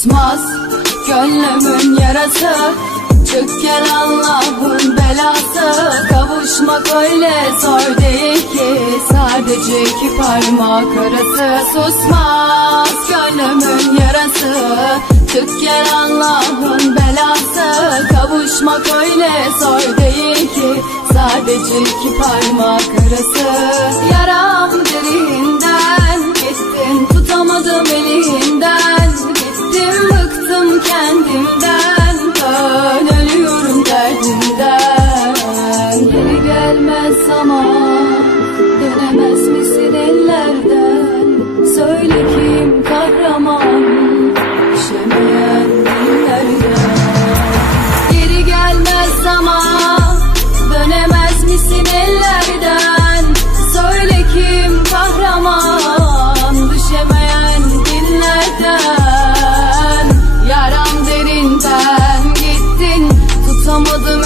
susmaz Gönlümün yarası. Çık gel Allah'ın belası. Kavuşmak öyle zor değil ki. Sadece iki parmak arası. Susmaz gönlümün yarası. Çık gel Allah'ın belası. Kavuşmak öyle zor değil ki. Sadece iki parmak arası. Yara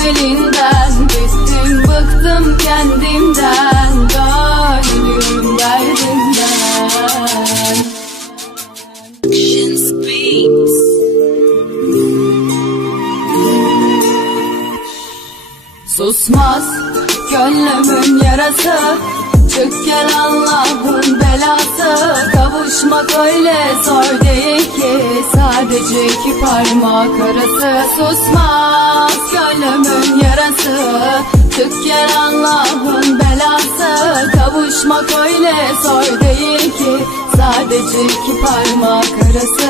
tutamadım elinden Gittim bıktım kendimden. Dönüyorum derdimden Susmaz gönlümün yarası Çık gel Allah'ın belası Kavuşmak öyle zor değil ki. Sadece iki parmak arası Susmaz. Gönlümün yarası gel Allah'ın belası. Kavuşmak öyle zor değil ki. Sadece iki parmak arası